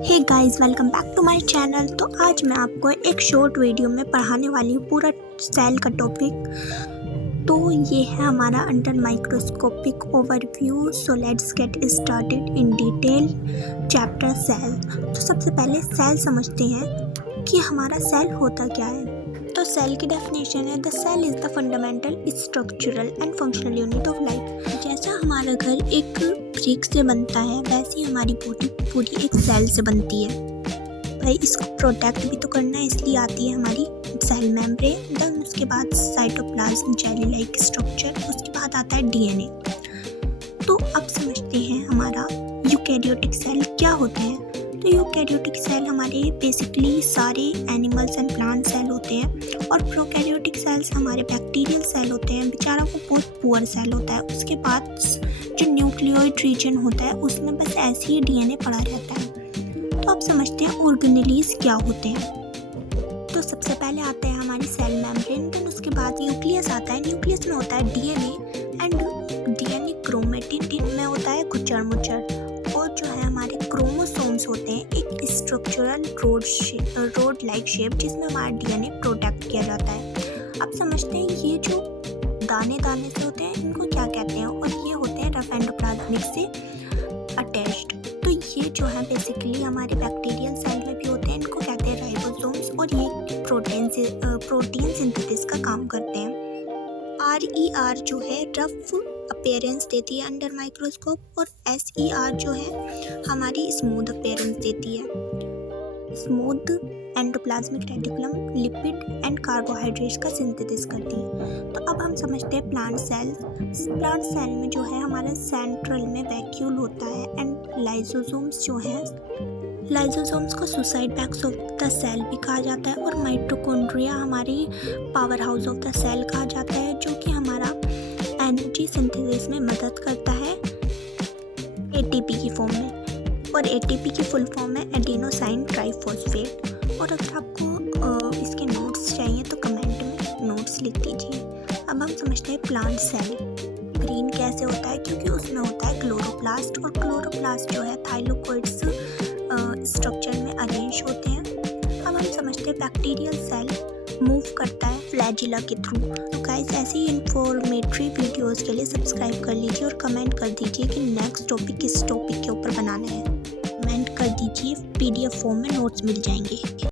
Hey guys, welcome back to my channel. तो आज मैं आपको एक शॉर्ट वीडियो में पढ़ाने वाली हूँ पूरा सेल का टॉपिक। तो ये है हमारा under microscopic overview. So let's get started in detail chapter cell. तो सबसे पहले सेल समझते हैं कि हमारा सेल होता क्या है। तो सेल की डेफिनेशन है, the cell is the fundamental structural and functional unit of life. जैसा हमारा घर एक ब्रिक से बनता है, वैसे ही हमारी बॉडी पूरी एक सेल से बनती है। भाई इसको प्रोटेक्ट भी तो करना है, इसलिए आती है हमारी सेल मेम्ब्रेन, देन उसके बाद साइटोप्लाज्म जेली लाइक स्ट्रक्चर, उसके बाद आता है डीएनए। तो अब समझते हैं हमारा यूकैरियोटिक सेल क्या होते हैं। तो यूकैरियोटिक सेल हमारे बेसिकली सारे एनिमल्स एंड प्लांट सेल होते हैं, और प्रोकैरियोटिक सेल्स हमारे बैक्टीरियल सेल होते हैं। बेचारा वो बहुत पुअर सेल होता है। उसके बाद जो न्यूक्लियोइड रीजन होता है उसमें बस ऐसे ही डीएनए पड़ा रहता है। तो अब समझते हैं ऑर्गेनेलीज क्या होते हैं। तो सबसे पहले आता है हमारी सेल मेम्ब्रेन, देन उसके बाद न्यूक्लियस आता है। न्यूक्लियस में होता है डीएनए, एंड डीएनए क्रोमेटिन में होता है गुच्चर मुच्चर, और जो है हमारे क्रोमोसोम्स होते हैं एक स्ट्रक्चरल रोड लाइक शेप, जिसमें हमारा डीएनए प्रोटेक्ट किया जाता है। अब समझते हैं ये जो दाने दाने से होते हैं इनको क्या कहते हैं, और ये होते हैं रफ एंडोप्लाज्मिक से अटैच्ड। तो ये जो है बेसिकली हमारे बैक्टीरियल सेल में भी होते हैं, इनको कहते हैं राइबोसोम्स, और ये प्रोटीन सिंथेसिस का काम करते हैं। RER जो है रफ अपीयरेंस देती है अंडर माइक्रोस्कोप, और SER जो है हमारी स्मूथ अपीयरेंस देती है। Smooth endoplasmic reticulum lipid and carbohydrates का सिंथेसिस करती है। तो अब हम समझते हैं प्लांट सेल। प्लांट सेल में जो है हमारे सेंट्रल में वैक्यूल होता है, एंड लाइसोसोम्स जो है, लाइसोसोम्स को suicide bags of the cell भी कहा जाता है, और माइटोकॉन्ड्रिया हमारी power house of the cell कहा जाता है, जो कि हमारा एनर्जी सिंथेसिस में मदद करता है ATP की फॉर्म में, और ATP की फुल फॉर्म है एडेनोसाइन ट्राइफॉस्फेट। और अगर आपको इसके नोट्स चाहिए तो कमेंट में नोट्स लिख दीजिए। अब हम समझते हैं प्लांट सेल ग्रीन कैसे होता है, क्योंकि उसमें होता है क्लोरोप्लास्ट, और क्लोरोप्लास्ट जो है थाइलोकोइड्स स्ट्रक्चर में अरेंज होते हैं। अब हम समझते हैं बैक्टीरियल सेल मूव करता है फ्लैजिला के थ्रू। तो गाइस ऐसी ही इंफॉर्मेटरी वीडियोस के लिए सब्सक्राइब कर लीजिए, और कमेंट कर दीजिए कि नेक्स्ट टॉपिक किस टॉपिक के ऊपर बनाना है। कमेंट कर दीजिए, PDF फॉर्म में नोट्स मिल जाएंगे।